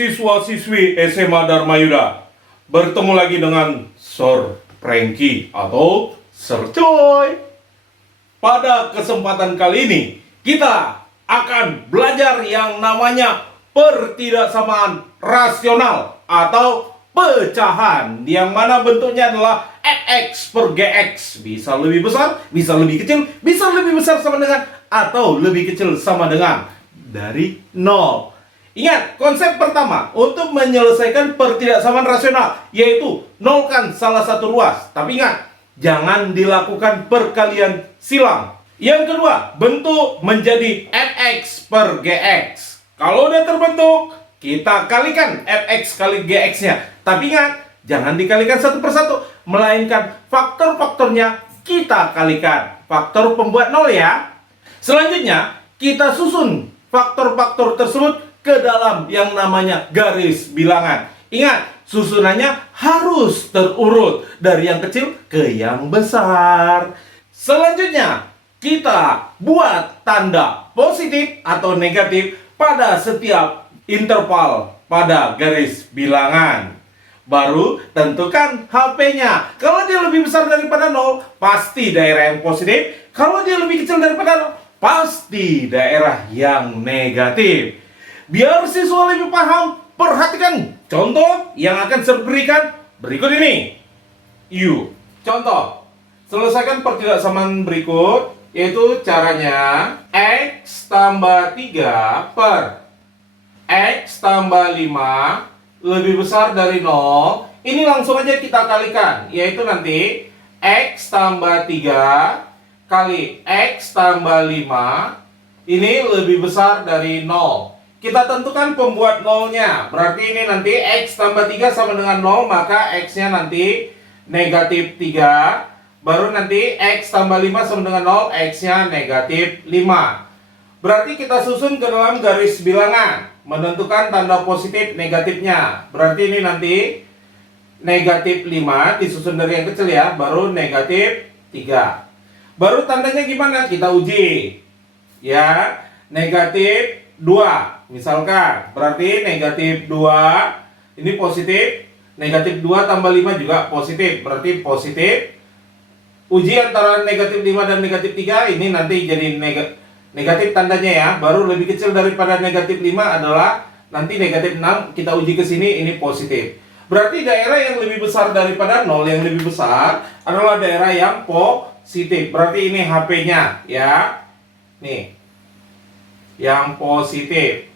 siswa-siswi SMA Dharma Yuda. Bertemu lagi dengan Sir Franky atau Sir Coy. Pada kesempatan kali ini, kita akan belajar yang namanya pertidaksamaan rasional atau pecahan, yang mana bentuknya adalah fx per gx. Bisa lebih besar, bisa lebih kecil, bisa lebih besar sama dengan atau lebih kecil sama dengan dari 0. Ingat, konsep pertama untuk menyelesaikan pertidaksamaan rasional yaitu nolkan salah satu ruas. Tapi ingat, jangan dilakukan perkalian silang. Yang kedua, bentuk menjadi fx per gx. Kalau udah terbentuk, kita kalikan fx kali gx-nya. Tapi ingat, jangan dikalikan satu persatu, melainkan faktor-faktornya kita kalikan. Faktor pembuat 0 ya. Selanjutnya, kita susun faktor-faktor tersebut ke dalam yang namanya garis bilangan. Ingat, susunannya harus terurut dari yang kecil ke yang besar. Selanjutnya, kita buat tanda positif atau negatif pada setiap interval pada garis bilangan. Baru tentukan HP-nya. Kalau dia lebih besar daripada 0, pasti daerah yang positif. Kalau dia lebih kecil daripada 0, pasti daerah yang negatif. Biar siswa lebih paham, perhatikan contoh yang akan saya berikan berikut ini. Yuk, contoh. Selesaikan pertidaksamaan berikut, yaitu caranya X tambah 3 per X tambah 5 lebih besar dari 0. Ini langsung aja kita kalikan, yaitu nanti X tambah 3 kali X tambah 5 ini lebih besar dari 0. Kita tentukan pembuat 0-nya. Berarti ini nanti X tambah 3 sama dengan 0, maka X-nya nanti negatif 3. Baru nanti X tambah 5 sama dengan 0, X-nya negatif 5. Berarti kita susun ke dalam garis bilangan, menentukan tanda positif negatifnya. Berarti ini nanti negatif 5 disusun dari yang kecil ya, baru negatif 3. Baru tandanya gimana? Kita uji. Ya, negatif 2. Misalkan, berarti negatif 2 ini positif. Negatif 2 tambah 5 juga positif. Berarti positif. Uji antara negatif 5 dan negatif 3 ini nanti jadi negatif tandanya ya. Baru lebih kecil daripada negatif 5 adalah nanti negatif 6. Kita uji ke sini, ini positif. Berarti daerah yang lebih besar daripada 0, yang lebih besar adalah daerah yang positif. Berarti ini HP-nya ya. Nih. Yang positif.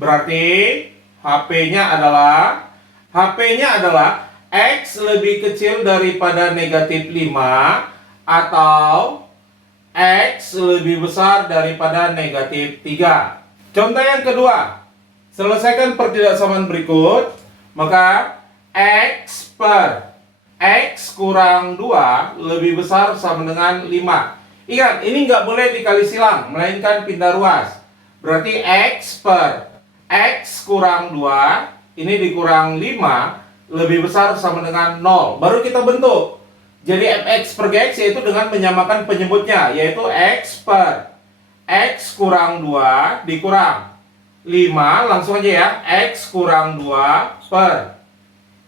Berarti HP-nya adalah X lebih kecil daripada negatif 5 atau X lebih besar daripada negatif 3. Contoh yang kedua, selesaikan pertidaksamaan berikut. Maka X per X kurang 2 lebih besar sama dengan 5. Ingat, ini nggak boleh dikali silang, melainkan pindah ruas. Berarti X per X kurang 2 ini dikurang 5 lebih besar sama dengan 0. Baru kita bentuk. Jadi fx per gx yaitu dengan menyamakan penyebutnya, yaitu X per X kurang 2 dikurang 5. Langsung aja ya, X kurang 2 per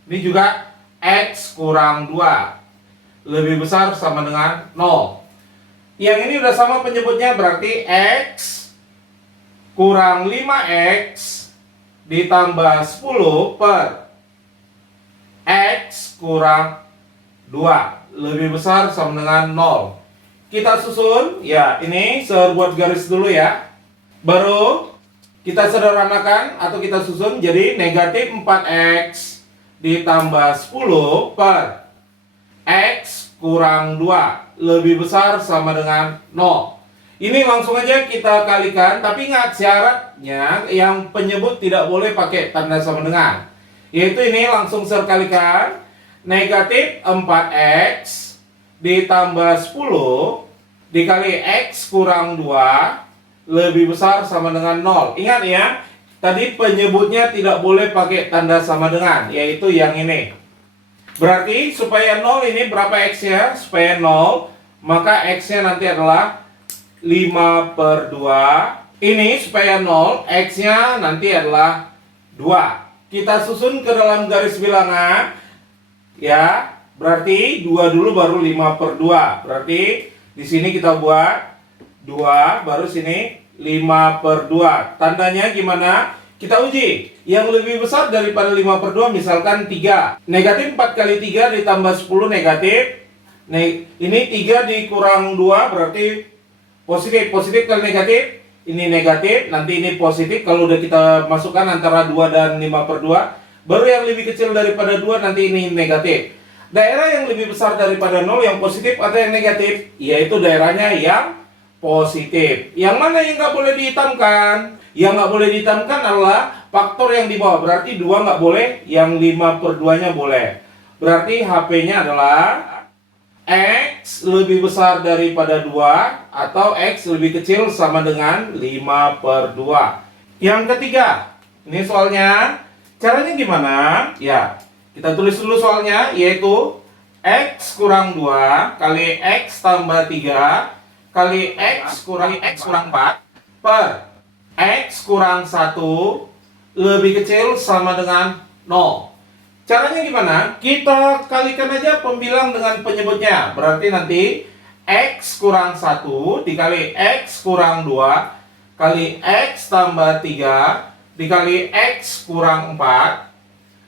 ini juga X kurang 2 lebih besar sama dengan 0. Yang ini udah sama penyebutnya, berarti X kurang 5X ditambah 10 per X kurang 2 lebih besar sama dengan 0. Kita susun, ya ini saya buat garis dulu ya. Baru kita sederhanakan atau kita susun jadi negatif 4X ditambah 10 per X kurang 2 lebih besar sama dengan 0. Ini langsung aja kita kalikan, tapi ingat syaratnya yang penyebut tidak boleh pakai tanda sama dengan. Yaitu ini langsung saya kalikan, negatif 4X ditambah 10 dikali X kurang 2 lebih besar sama dengan 0. Ingat ya, tadi penyebutnya tidak boleh pakai tanda sama dengan, yaitu yang ini. Berarti supaya 0 ini berapa X-nya? Supaya 0, maka X-nya nanti adalah 5 per 2. Ini supaya 0, X-nya nanti adalah 2. kita susun ke dalam garis bilangan. Ya, berarti 2 dulu baru 5/2. Berarti di sini kita buat 2, baru sini 5/2. Tandanya gimana? Kita uji. Yang lebih besar daripada 5/2 misalkan 3. Negatif 4 kali 3 ditambah 10 negatif. Ini 3 dikurang 2 berarti positif. Positif kali negatif. Ini negatif, nanti ini positif. Kalau udah kita masukkan antara 2 dan 5/2, baru yang lebih kecil daripada 2 nanti ini negatif. Daerah yang lebih besar daripada 0 yang positif atau yang negatif, yaitu daerahnya yang positif. Yang mana yang nggak boleh dihitamkan? Yang nggak boleh dihitamkan adalah faktor yang di bawah. Berarti 2 nggak boleh, yang 5/2-nya boleh. Berarti HP-nya adalah X lebih besar daripada 2 atau X lebih kecil sama dengan 5/2. Yang ketiga, ini soalnya caranya gimana? Ya, kita tulis dulu soalnya, yaitu X kurang 2 kali X tambah 3 kali X kurang 4 per X kurang 1 lebih kecil sama dengan 0. Caranya gimana? Kita kalikan aja pembilang dengan penyebutnya. Berarti nanti X kurang 1 dikali X kurang 2 kali X tambah 3 dikali X kurang 4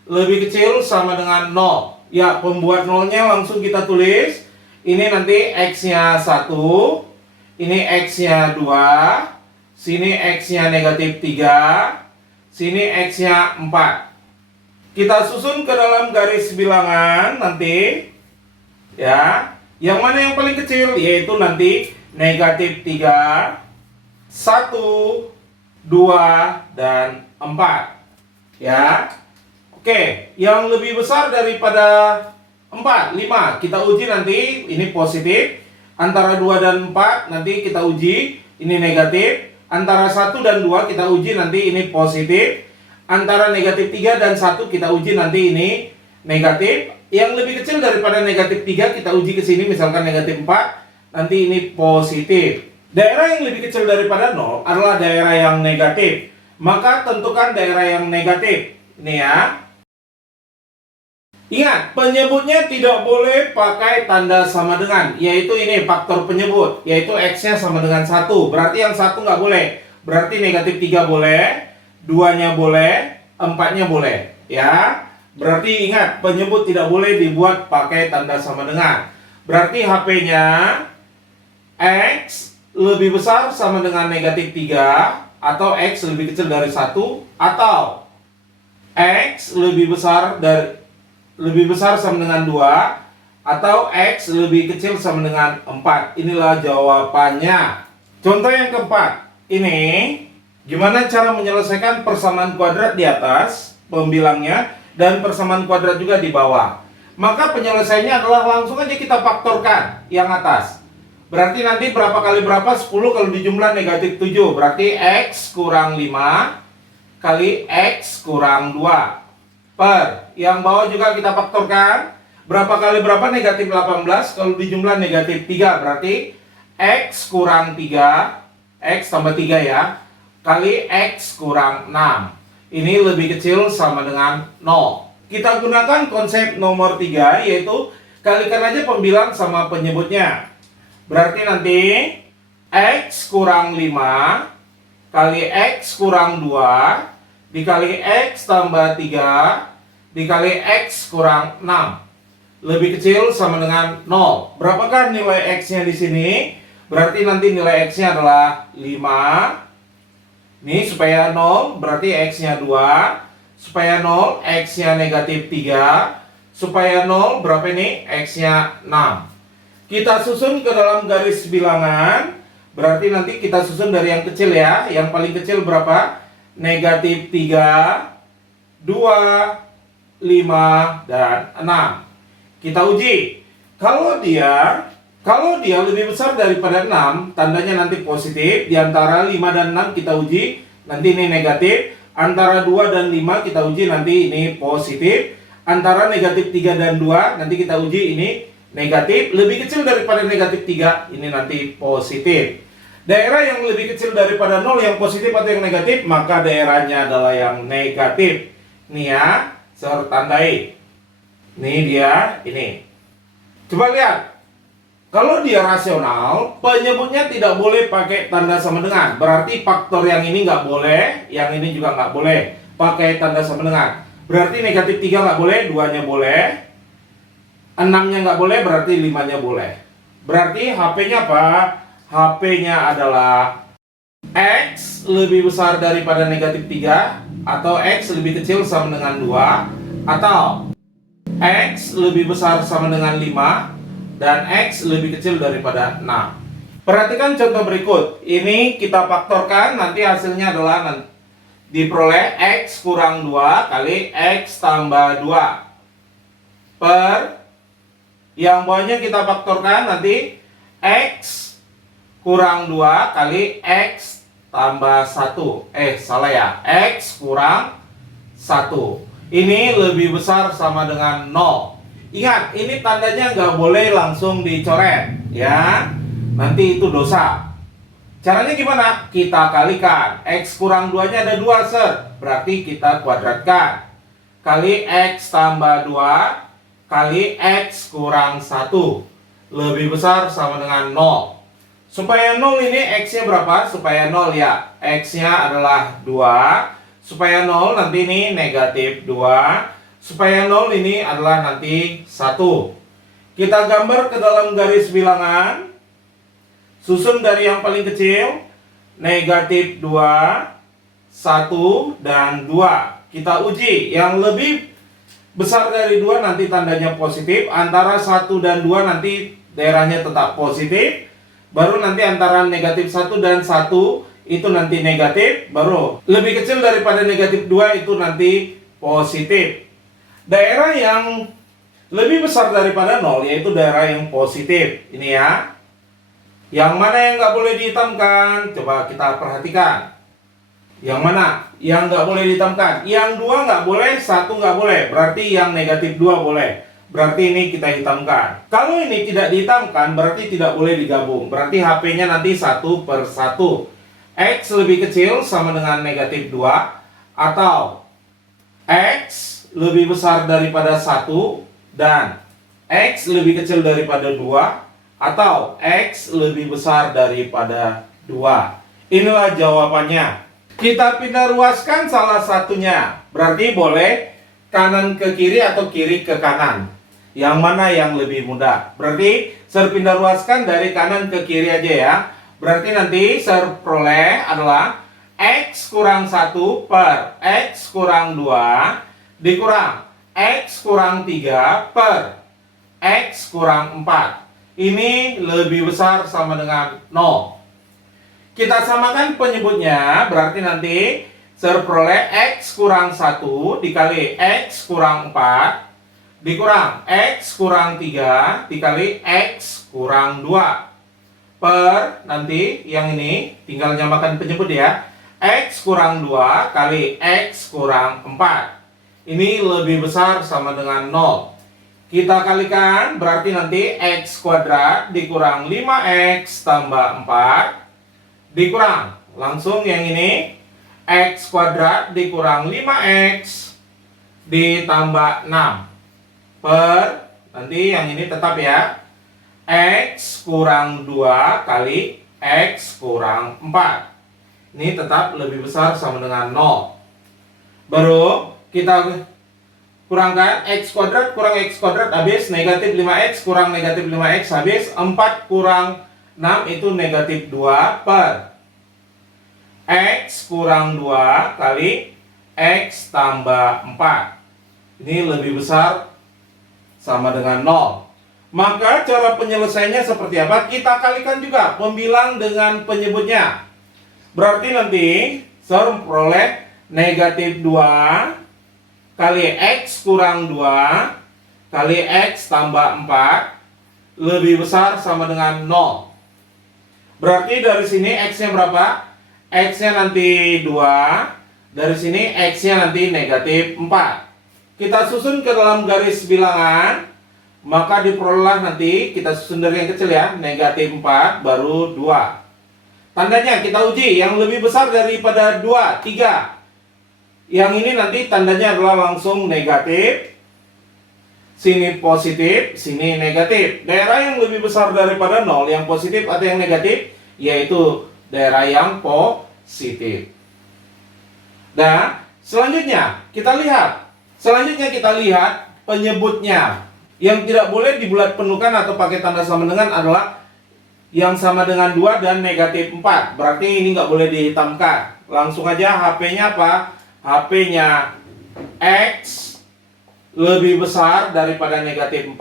lebih kecil sama dengan 0. Ya, pembuat 0-nya langsung kita tulis. Ini nanti X-nya 1, ini X-nya 2, sini X-nya negatif 3, sini X-nya 4. Kita susun ke dalam garis bilangan nanti. Ya, yang mana yang paling kecil? Yaitu nanti negatif 3, 1, 2, dan 4. Ya. Oke, yang lebih besar daripada 4, 5. Kita uji nanti, ini positif. Antara 2 dan 4 nanti kita uji, ini negatif. Antara 1 dan 2 kita uji nanti ini positif. Antara negatif 3 dan 1 kita uji nanti ini negatif. Yang lebih kecil daripada negatif 3 kita uji ke sini, misalkan negatif 4, nanti ini positif. Daerah yang lebih kecil daripada 0 adalah daerah yang negatif. Maka tentukan daerah yang negatif. Ini ya. Ingat, penyebutnya tidak boleh pakai tanda sama dengan, yaitu ini faktor penyebut, yaitu X-nya sama dengan 1. Berarti yang 1 nggak boleh. Berarti negatif 3 boleh, 2-nya boleh, 4-nya boleh. Ya, berarti ingat, penyebut tidak boleh dibuat pakai tanda sama dengan. Berarti HP-nya X lebih besar sama dengan negatif 3, atau X lebih kecil dari 1, atau X lebih besar sama dengan 2, atau X lebih kecil sama dengan 4. Inilah jawabannya. Contoh yang keempat, ini gimana cara menyelesaikan persamaan kuadrat di atas pembilangnya dan persamaan kuadrat juga di bawah. Maka penyelesaiannya adalah langsung aja kita faktorkan yang atas. Berarti nanti berapa kali berapa? 10 kalau dijumlah negatif 7. Berarti X kurang 5 kali X kurang 2 per yang bawah juga kita faktorkan. Berapa kali berapa? Negatif 18 kalau dijumlah negatif 3. Berarti X kurang 3, X tambah 3 ya, kali X kurang 6. Ini lebih kecil sama dengan 0. Kita gunakan konsep nomor 3, yaitu kalikan aja pembilang sama penyebutnya. Berarti nanti X kurang 5 kali X kurang 2 dikali X tambah 3 dikali X kurang 6 lebih kecil sama dengan 0. Berapakah nilai X-nya di sini? Berarti nanti nilai X-nya adalah 5. Nih supaya 0 berarti X-nya 2. Supaya 0 X-nya negatif 3. Supaya 0 berapa ini? X-nya 6. Kita susun ke dalam garis bilangan. Berarti nanti kita susun dari yang kecil ya. Yang paling kecil berapa? Negatif 3, 2, 5, dan 6. Kita uji. Kalau dia lebih besar daripada 6, tandanya nanti positif. Di antara 5 dan 6 kita uji, nanti ini negatif. Antara 2 dan 5 kita uji, nanti ini positif. Antara negatif 3 dan 2, nanti kita uji, ini negatif. Lebih kecil daripada negatif 3, ini nanti positif. Daerah yang lebih kecil daripada 0 yang positif atau yang negatif, maka daerahnya adalah yang negatif. Nih ya, Sir tandai. Nih dia, ini. Coba lihat. Kalau dia rasional, penyebutnya tidak boleh pakai tanda sama dengan. Berarti faktor yang ini nggak boleh, yang ini juga nggak boleh pakai tanda sama dengan. Berarti negatif 3 nggak boleh, 2-nya boleh. 6-nya nggak boleh, berarti 5-nya boleh. Berarti HP-nya apa? HP-nya adalah X lebih besar daripada negatif 3, atau X lebih kecil sama dengan 2, atau X lebih besar sama dengan 5, dan X lebih kecil daripada 6. Perhatikan contoh berikut. Ini kita faktorkan, nanti hasilnya adalah diperoleh X kurang 2 kali X tambah 2 per yang bawahnya kita faktorkan nanti X kurang 2 kali X tambah 1. Salah ya. X kurang 1. Ini lebih besar sama dengan 0. Ingat, ini tandanya nggak boleh langsung dicoret ya. Nanti itu dosa. Caranya gimana? Kita kalikan. X kurang 2-nya ada 2, Sir. Berarti kita kuadratkan. Kali X tambah 2 kali X kurang 1 lebih besar sama dengan 0. Supaya 0 ini X-nya berapa? Supaya 0 ya, X-nya adalah 2. Supaya 0 nanti ini negatif 2. Supaya 0 ini adalah nanti 1. Kita gambar ke dalam garis bilangan. Susun dari yang paling kecil, negatif 2, 1, dan 2. Kita uji, yang lebih besar dari 2 nanti tandanya positif, antara 1 dan 2 nanti daerahnya tetap positif, baru nanti antara negatif 1 dan 1 itu nanti negatif, baru lebih kecil daripada negatif 2 itu nanti positif. Daerah yang lebih besar daripada 0 yaitu daerah yang positif. Ini ya. Yang mana yang nggak boleh dihitamkan? Coba kita perhatikan. Yang mana? Yang nggak boleh dihitamkan. Yang 2 nggak boleh, 1 nggak boleh. Berarti yang negatif 2 boleh. Berarti ini kita hitamkan. Kalau ini tidak dihitamkan, berarti tidak boleh digabung. Berarti HP-nya nanti 1 per 1. X lebih kecil sama dengan negatif 2. Atau X lebih besar daripada 1. Dan X lebih kecil daripada 2. Atau X lebih besar daripada 2. Inilah jawabannya. Kita pindah ruaskan salah satunya. Berarti boleh kanan ke kiri atau kiri ke kanan. Yang mana yang lebih mudah? Berarti saya pindah ruaskan dari kanan ke kiri aja ya. Berarti nanti saya peroleh adalah X kurang 1 per X kurang 2 dikurang X kurang 3 per X kurang 4. Ini lebih besar sama dengan 0. Kita samakan penyebutnya, berarti nanti saya peroleh X kurang 1 dikali X kurang 4 dikurang X kurang 3 dikali X kurang 2 per nanti yang ini tinggal nyamakan penyebut ya, X kurang 2 kali X kurang 4. Ini lebih besar sama dengan 0. Kita kalikan, berarti nanti X kuadrat dikurang 5X tambah 4 dikurang, langsung yang ini X kuadrat dikurang 5X ditambah 6 per, nanti yang ini tetap ya, X kurang 2 kali X kurang 4. Ini tetap lebih besar sama dengan 0. Baru kita kurangkan X kuadrat kurang X kuadrat habis negatif 5X kurang negatif 5X habis 4 kurang 6 itu negatif 2 per X kurang 2 kali X tambah 4. Ini lebih besar sama dengan 0. Maka cara penyelesaiannya seperti apa? Kita kalikan juga pembilang dengan penyebutnya. Berarti nanti saya memperoleh negatif 2 kali X kurang 2 kali X tambah 4 lebih besar sama dengan 0. Berarti dari sini X-nya berapa? X-nya nanti 2. Dari sini X-nya nanti negatif 4. Kita susun ke dalam garis bilangan. Maka diperoleh nanti, kita susun dari yang kecil ya, negatif 4 baru 2. Tandanya kita uji, yang lebih besar daripada 2, 3. Yang ini nanti tandanya adalah langsung negatif. Sini positif, sini negatif. Daerah yang lebih besar daripada 0, yang positif atau yang negatif, yaitu daerah yang positif. Nah, selanjutnya kita lihat. Penyebutnya. Yang tidak boleh dibulat penuhkan atau pakai tanda sama dengan adalah yang sama dengan 2 dan negatif 4. Berarti ini nggak boleh dihitamkan. Langsung aja HP-nya apa? HP-nya X lebih besar daripada negatif 4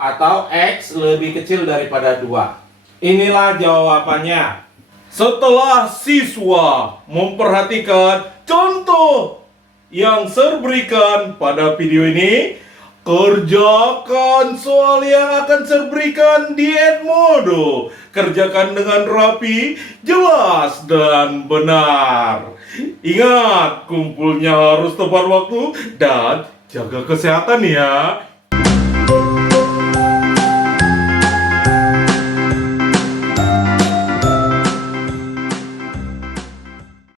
atau X lebih kecil daripada 2. Inilah jawabannya. Setelah siswa memperhatikan contoh yang saya berikan pada video ini, kerjakan soal yang akan saya berikan di Edmodo. Kerjakan dengan rapi, jelas, dan benar. Ingat, kumpulnya harus tepat waktu dan jaga kesehatan ya.